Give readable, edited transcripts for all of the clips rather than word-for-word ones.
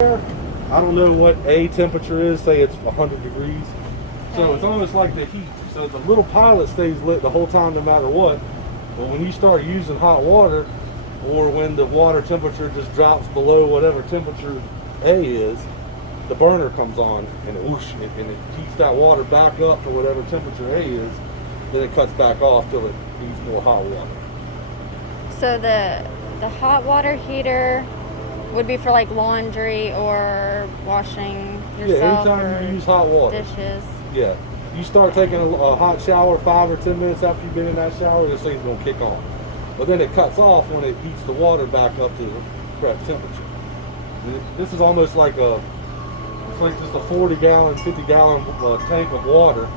I don't know what a temperature is, say it's 100 degrees. So it's almost like the heat. So the little pilot stays lit the whole time no matter what. But when you start using hot water, or when the water temperature just drops below whatever temperature A is, the burner comes on and it whoosh, and it heats that water back up to whatever temperature A is, then it cuts back off till it needs more hot water. So the hot water heater would be for like laundry or washing yourself. Yeah, anytime you use hot water. Dishes. Yeah. You start taking a hot shower 5 or 10 minutes after you've been in that shower, this thing's gonna kick on. But then it cuts off when it heats the water back up to the correct temperature. This is almost like it's like just a 40-gallon, 50-gallon tank of water,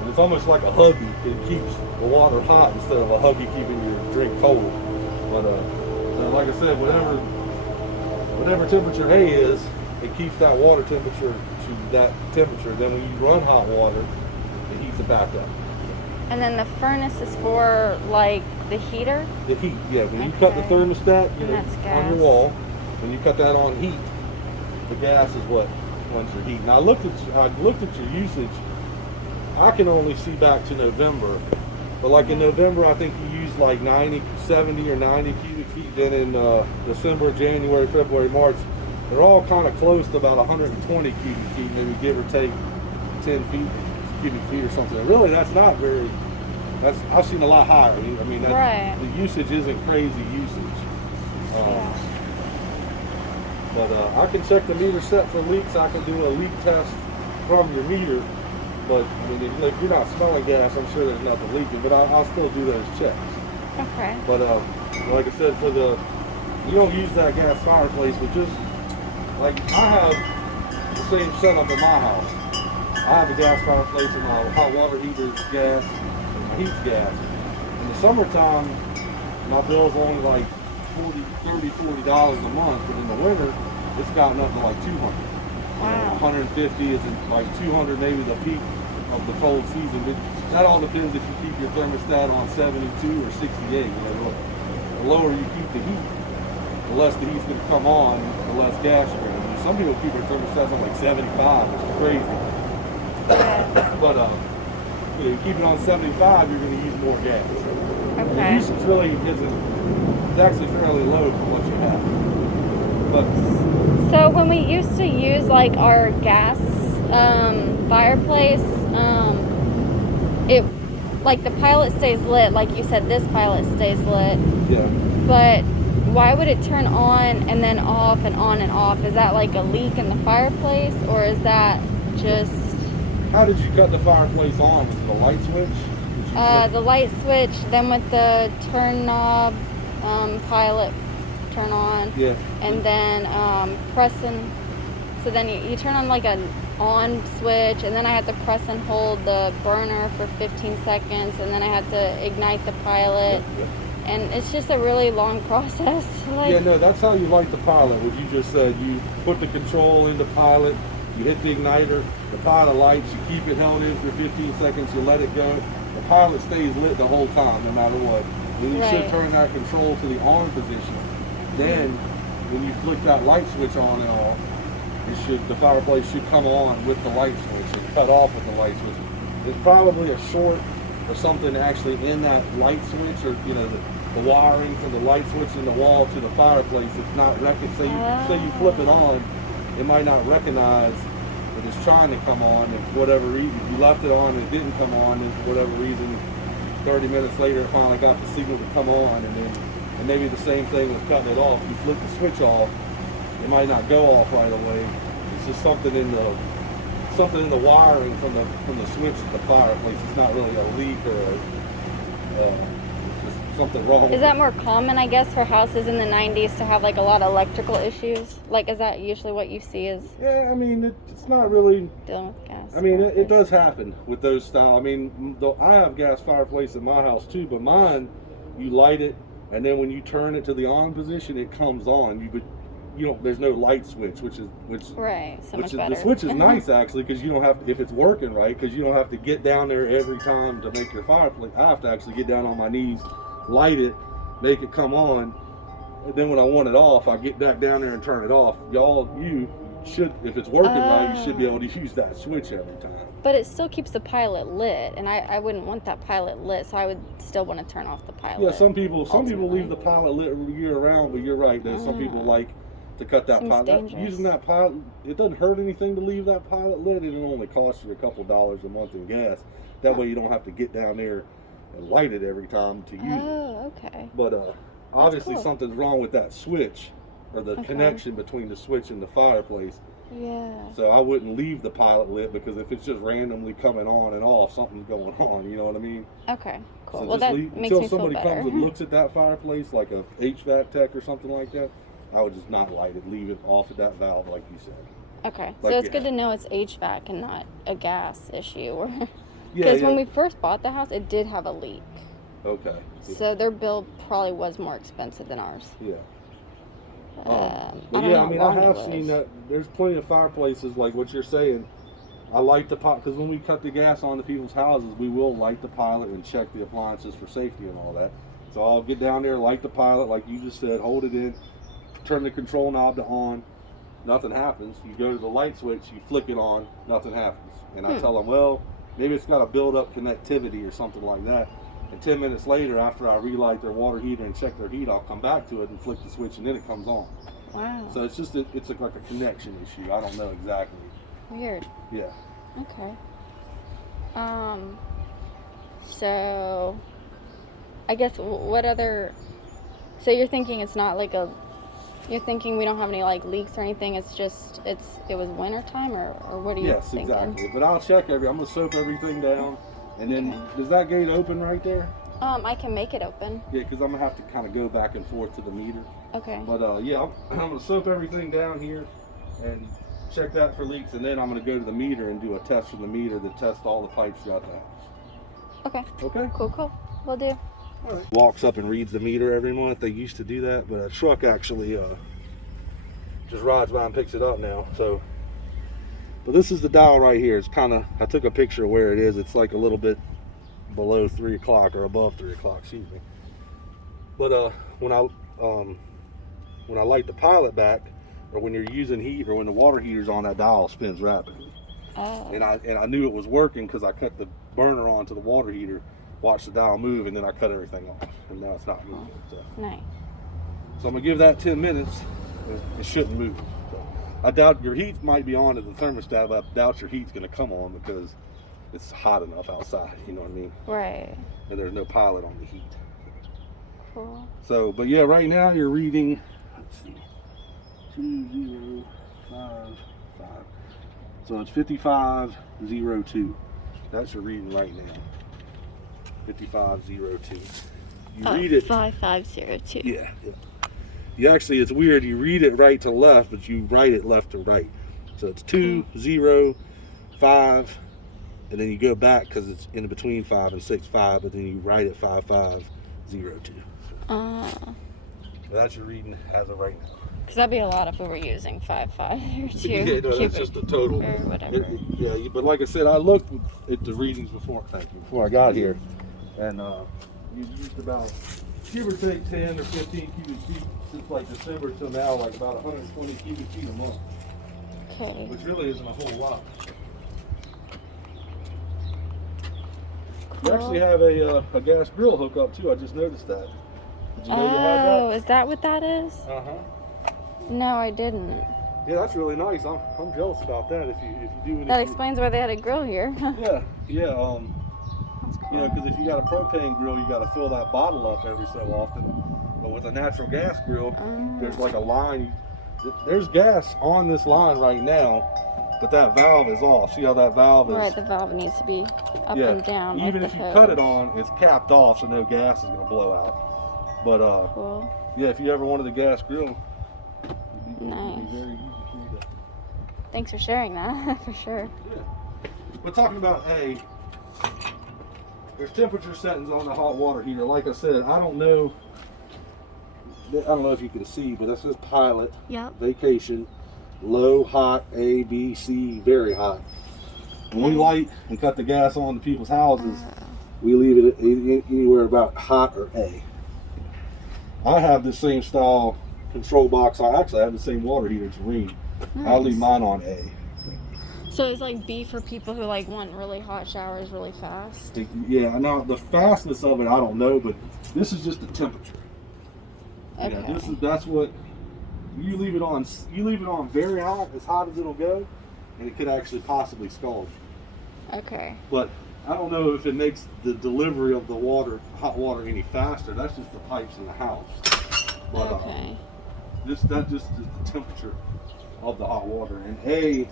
and it's almost like a Huggy. It keeps the water hot instead of a Huggy keeping your drink cold. But like I said, whatever temperature A is, it keeps that water temperature to that temperature. Then when you run hot water, it heats it back up. And then the furnace is for like the heater? The heat, yeah. When you cut the thermostat, on your wall, when you cut that on heat, the gas is what runs your heat. Now I looked at your usage. I can only see back to November, but like in November, I think you used like 70 or 90 cubic feet. Then in December, January, February, March, they're all kind of close to about 120 cubic feet, maybe give or take 10 cubic feet or something. Really, that's not very. I've seen a lot higher. I mean, the usage isn't crazy usage. But I can check the meter set for leaks. I can do a leak test from your meter. But I mean, if you're not smelling gas, I'm sure there's nothing leaking. But I'll still do those checks. Okay. But like I said, you don't use that gas fireplace, but just like I have the same setup in my house. I have a gas fireplace and my hot water heater is gas and my heat's gas. In the summertime, my bill's only like $40 a month, but in the winter, it's gotten up to like $200. Wow. 150 is like 200, maybe the peak of the cold season. But that all depends if you keep your thermostat on 72 or 68. The lower you keep the heat, the less the heat's going to come on, the less gas you're going to use. Some people keep their thermostats on like 75, which is crazy. But you keep it on 75, you're going to use more gas. Okay. The usage really it's actually fairly low for what you have. But so when we used to use like our gas fireplace, it like the pilot stays lit, like you said, this pilot stays lit. Yeah. But why would it turn on and then off and on and off? Is that like a leak in the fireplace, or is that just? How did you cut the fireplace on? Was it a light switch? The light switch, then with the turn knob, pilot turn on. Yeah. And then pressing. So then you turn on like an on switch, and then I had to press and hold the burner for 15 seconds, and then I had to ignite the pilot. Yeah. And it's just a really long process. Yeah, no, that's how you light the pilot. What you just said, you put the control in the pilot, you hit the igniter, the pilot lights, you keep it held in for 15 seconds, you let it go. The pilot stays lit the whole time, no matter what. Then you should turn that control to the on position. Then, when you flick that light switch on and off, the fireplace should come on with the light switch and cut off with the light switch. There's probably a short or something actually in that light switch, or the wiring from the light switch in the wall to the fireplace. It's not say you flip it on, it might not recognize that it's trying to come on, and for whatever reason, if you left it on and it didn't come on, and for whatever reason, 30 minutes later it finally got the signal to come on, and maybe the same thing with cutting it off. You flip the switch off, it might not go off right away. It's just something in the wiring from the switch to the fireplace. It's not really a leak or just something wrong. Is that more common, I guess, for houses in the 90s to have like a lot of electrical issues? Like, is that usually what you see is? Yeah, I mean, it's not really dealing with gas. I mean, it does happen with those style. I mean, I have gas fireplace in my house too, but mine, you light it, and then when you turn it to the on position, it comes on. There's no light switch, which right. So much better. The switch is nice actually, because you don't have to, if it's working right, because you don't have to get down there every time to make your fireplace. I have to actually get down on my knees, light it, make it come on, And then when I want it off, I get back down there and turn it off. You should, if it's working right, you should be able to use that switch every time. But it still keeps the pilot lit, and I wouldn't want that pilot lit, so I would still want to turn off the pilot. Yeah, some people ultimately leave the pilot lit year round, but you're right. There's some people like to cut that Seems pilot. dangerous. Using that pilot, it doesn't hurt anything to leave that pilot lit. It'll only cost you a couple dollars a month in gas. That way you don't have to get down there and light it every time to use it. Oh, okay. But obviously cool. something's wrong with that switch, or the connection between the switch and the fireplace. Yeah. So I wouldn't leave the pilot lit, because if it's just randomly coming on and off, something's going on. You know what I mean? Okay. Cool. So well, that makes me feel until somebody better. comes and looks at that fireplace, like a HVAC tech or something like that, I would just not light it. Leave it off at that valve, like you said. Okay. Like So it's good to know it's HVAC and not a gas issue. Yeah. Because when we first bought the house, it did have a leak. Okay. So their bill probably was more expensive than ours. Yeah. I But don't yeah, know I mean, how I long it have was. seen that. There's plenty of fireplaces like what you're saying. I light the pot, because when we cut the gas on to people's houses, we will light the pilot and check the appliances for safety and all that. So I'll get down there, light the pilot, like you just said, hold it in, turn the control knob to on. Nothing happens. You go to the light switch, you flick it on, nothing happens. And I tell them, well, maybe it's got to build up connectivity or something like that. And 10 minutes later, after I relight their water heater and check their heat, I'll come back to it and flick the switch, and then it comes on. Wow. So it's just it's like a connection issue. I don't know exactly. Weird. Yeah. Okay. So I guess what other, so you're thinking it's not like you're thinking we don't have any like leaks or anything, it's just it was winter time, or what are you thinking? Yes, exactly. But I'll check I'm gonna soak everything down, and then does that gate open right there? I can make it open. Yeah, because I'm gonna have to kind of go back and forth to the meter. Okay. But yeah, I'm gonna soak everything down here and check that for leaks, and then I'm gonna go to the meter and do a test from the meter to test all the pipes throughout the house. Okay. Okay. Cool. Will do. All right. Walks up and reads the meter every month. They used to do that, but a truck actually just rides by and picks it up now. So, but this is the dial right here. It's kind of, I took a picture of where it is. It's like a little bit below 3 o'clock or above 3 o'clock, excuse me. But when I light the pilot back, or when you're using heat, or when the water heater's on, that dial spins rapidly. Oh. And I knew it was working because I cut the burner onto the water heater, watched the dial move, and then I cut everything off, and now it's not moving. So Nice. I'm gonna give that 10 minutes. It shouldn't move. So I doubt your heat might be on at the thermostat, but I doubt your heat's gonna come on because it's hot enough outside. You know what I mean? Right. And there's no pilot on the heat. Cool. So, but yeah, right now you're reading. Let's see, 2055. So it's 5502. That's your reading right now. 5502. You read it 5502. Yeah. You actually, it's weird. You read it right to left, but you write it left to right. So it's 205, and then you go back because it's in between 5 and 65, but then you write it 5502. That's your reading as of right now. Because that'd be a lot if we were using 5502. Yeah, no, that's just the total. Or whatever. But like I said, I looked at the readings before I got here, and you used about, give or take 10 or 15 cubic feet since like December till now, like about 120 cubic feet a month. Okay. Which really isn't a whole lot. Cool. You actually have a gas grill hookup too. I just noticed that. Did you know you had that? Oh, is that what that is? No, I didn't. Yeah, that's really nice. I'm jealous about that. If you do That explains why they had a grill here. Yeah. That's cool. You know, because if you got a propane grill, you got to fill that bottle up every so often. But with a natural gas grill, there's like a line. There's gas on this line right now, but that valve is off. See how that valve is? Right, the valve needs to be up and down. Even like if the you cut it hose. on, it's capped off, so no gas is going to blow out. But Cool. yeah, if you ever wanted a gas grill, it'd be Nice. very easy for you to. Thanks for sharing that, for sure. Yeah. We're talking about there's temperature settings on the hot water heater. Like I said, I don't know if you can see, but this is pilot, vacation, low, hot, A, B, C, very hot. When we light and cut the gas on to people's houses, we leave it at anywhere about hot or A. I have the same style control box. I actually have the same water heater as Rheem. Nice. I leave mine on A. So it's like B for people who like want really hot showers really fast. Yeah, now the fastness of it I don't know, but this is just the temperature. Okay. Yeah, that's what you leave it on. You leave it on very hot, as hot as it'll go, and it could actually possibly scald you. Okay. But I don't know if it makes the delivery of the water, hot water, any faster. That's just the pipes in the house. But Okay. that just is the temperature of the hot water, and A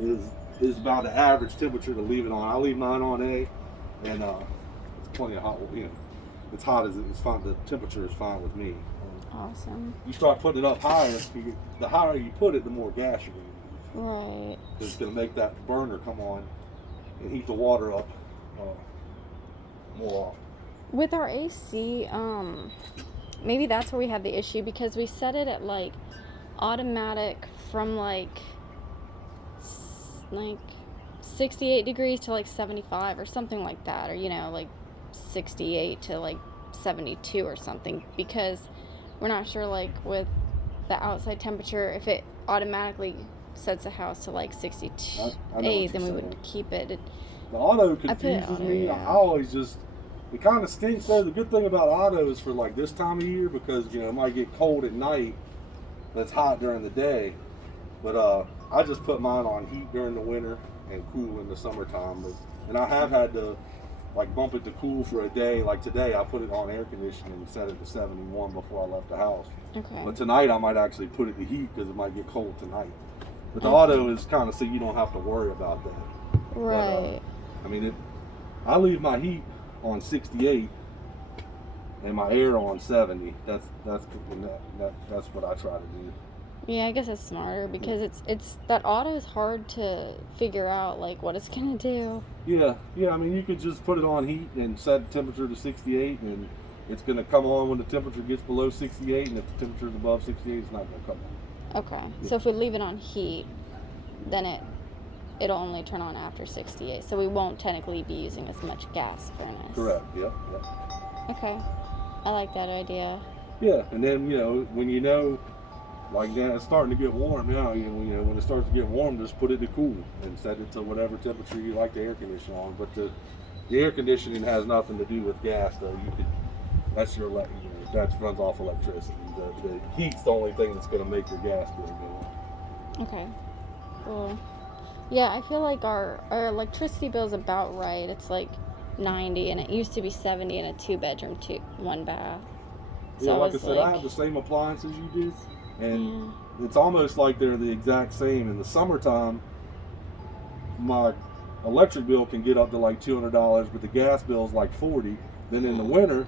is about the average temperature to leave it on. I leave mine on A, and it's plenty of hot. You know, it's hot as it's fine. The temperature is fine with me. Awesome. You start putting it up higher. The higher you put it, the more gas you're going to use. Right. It's going to make that burner come on and heat the water up more often. With our AC, maybe that's where we had the issue because we set it at like automatic from like 68 degrees to like 75 or something like that, or you know, like 68 to like 72 or something, because we're not sure like with the outside temperature if it automatically sets the house to like 68, then we would keep it. The auto confuses me. Yeah. I always just, it kind of stinks though. The good thing about auto is for like this time of year, because you know it might get cold at night, but it's hot during the day. But I just put mine on heat during the winter and cool in the summertime. And I have had to like bump it to cool for a day. Like today, I put it on air conditioning and set it to 71 before I left the house. Okay. But tonight I might actually put it to heat because it might get cold tonight. But the auto is kind of so you don't have to worry about that. Right. But, I mean, I leave my heat on 68 and my air on 70. That's what I try to do. Yeah, I guess it's smarter because it's that auto is hard to figure out like what it's gonna do. Yeah. I mean, you could just put it on heat and set the temperature to 68, and it's gonna come on when the temperature gets below 68, and if the temperature is above 68, it's not gonna come on. Okay. So if we leave it on heat, then it'll only turn on after 68. So we won't technically be using as much gas furnace. Correct. Yep. Okay. I like that idea. Yeah, and then when like now it's starting to get warm now. When it starts to get warm, just put it to cool and set it to whatever temperature you like the air conditioner on. But the air conditioning has nothing to do with gas, though. That runs off electricity. The heat's the only thing that's going to make your gas bill go up. Okay. Cool. Yeah, I feel like our electricity bill is about right. It's like 90, and it used to be 70 in a 2-bedroom, 1 bath. So yeah, like I said, I have the same appliances you do. And it's almost like they're the exact same. In the summertime, my electric bill can get up to like $200, but the gas bill is like $40. Then in the winter,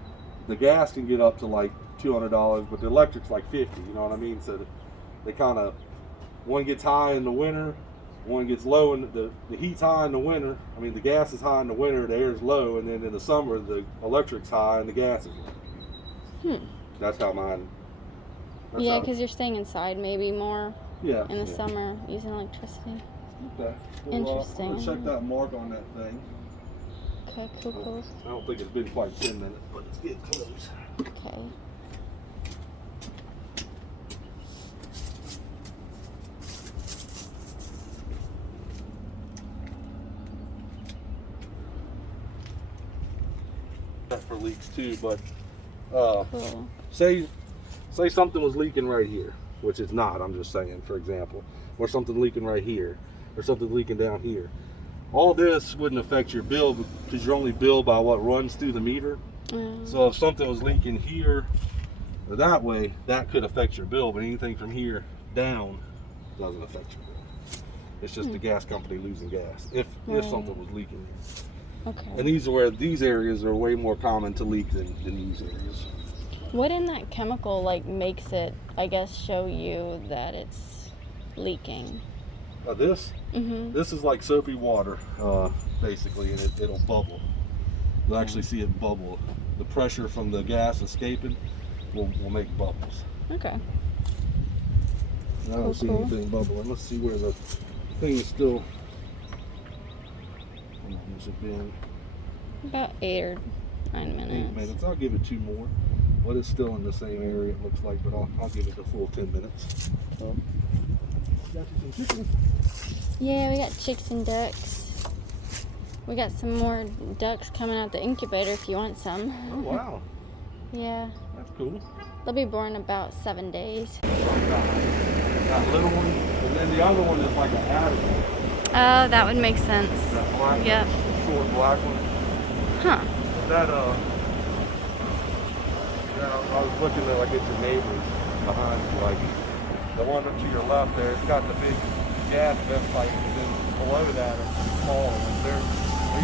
the gas can get up to like $200, but the electric's like $50. You know what I mean? So they kind of, one gets high in the winter, one gets low, and the heat's high in the winter. I mean, the gas is high in the winter, the air's low, and then in the summer, the electric's high and the gas is low. That's how mine. Yeah, because you're staying inside maybe more. Yeah. In the summer, using electricity. Okay. Well, Interesting. I'm gonna check that mark on that thing. Okay, cool. I don't think it's been quite 10 minutes, but it's getting close. Okay. That for leaks too, but Cool. say something was leaking right here, which it's not. I'm just saying, for example, or something leaking right here, or something leaking down here. All this wouldn't affect your bill because you're only billed by what runs through the meter. So if something was leaking here or that way, that could affect your bill. But anything from here down doesn't affect your bill. It's just the gas company losing gas if something was leaking. Okay. And these areas are way more common to leak than these areas. What in that chemical like makes it, I guess, show you that it's leaking? This? Mm-hmm. This is like soapy water, basically, and it'll bubble. You'll actually see it bubble. The pressure from the gas escaping will make bubbles. Okay. I don't see anything bubbling. Let's see where the thing is still. How long has it been? About 8 or 9 minutes. 8 minutes. I'll give it 2 more. but it's still in the same area, it looks like, but I'll give it the full 10 minutes. Cool. Got you some chicken? Yeah, we got chicks and ducks. We got some more ducks coming out the incubator if you want some. Oh, wow. Yeah. That's cool. They'll be born in about 7 days. That little one, and then the other one is like an adult. Oh, that would make sense. That black Yep. one, short black one. Huh. That, I was looking at, like, it's your neighbors behind you, like, the one to your left there, it's got the big gas vent pipe, and then below that it's small ones. They're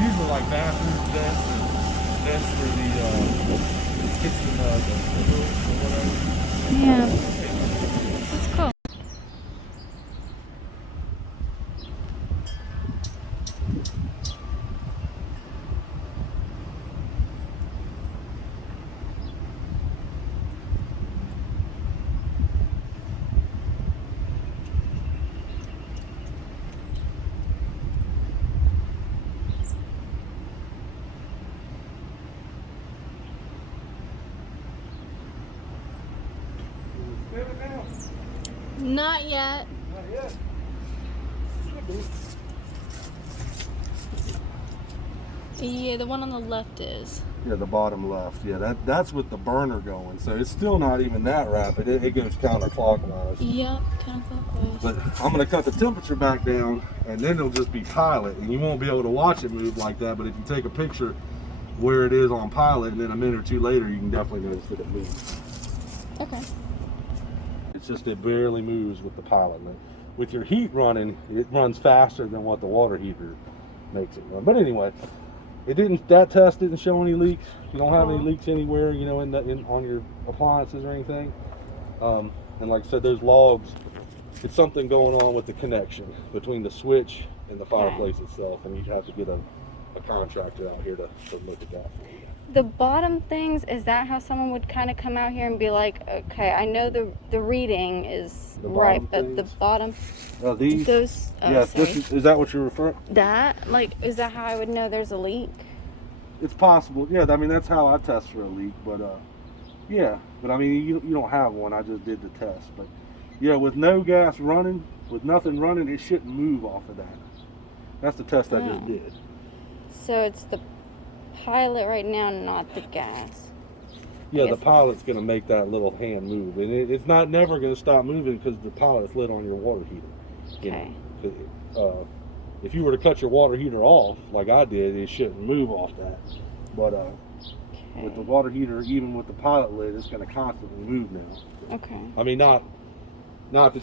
usually like bathroom vents and vents for the kitchen, the roof or whatever. Yeah. That's cool. Not yet. Not yet. Yeah, the one on the left is. Yeah, the bottom left. Yeah, that's with the burner going, so it's still not even that rapid. It goes counterclockwise. Yep, counterclockwise. But I'm going to cut the temperature back down, and then it'll just be pilot, and you won't be able to watch it move like that. But if you take a picture where it is on pilot, and then a minute or two later, you can definitely notice that it moves. Okay. It's just it barely moves with the pilot. With your heat running, it runs faster than what the water heater makes it run. But anyway, that test didn't show any leaks. You don't have any leaks anywhere, you know, on your appliances or anything. And like I said, those logs, it's something going on with the connection between the switch and the fireplace itself, and you'd have to get a contractor out here to look at that for you. The bottom things, is that how someone would kind of come out here and be like, okay, I know the reading is right, but the bottom, these? Those, yes, is that what you're referring? That, like, is that how I would know there's a leak? It's possible, yeah. I mean, that's how I test for a leak, but yeah. But I mean, you don't have one. I just did the test, but yeah, with no gas running, with nothing running, it shouldn't move off of that. That's the test I just did. So it's the pilot right now, not the gas. Yeah, the pilot's going to make that little hand move, and it's never going to stop moving because the pilot's lit on your water heater. Okay. You know, if you were to cut your water heater off, like I did, it shouldn't move off that. But with the water heater, even with the pilot lit, it's going to constantly move now. Okay. I mean, not that you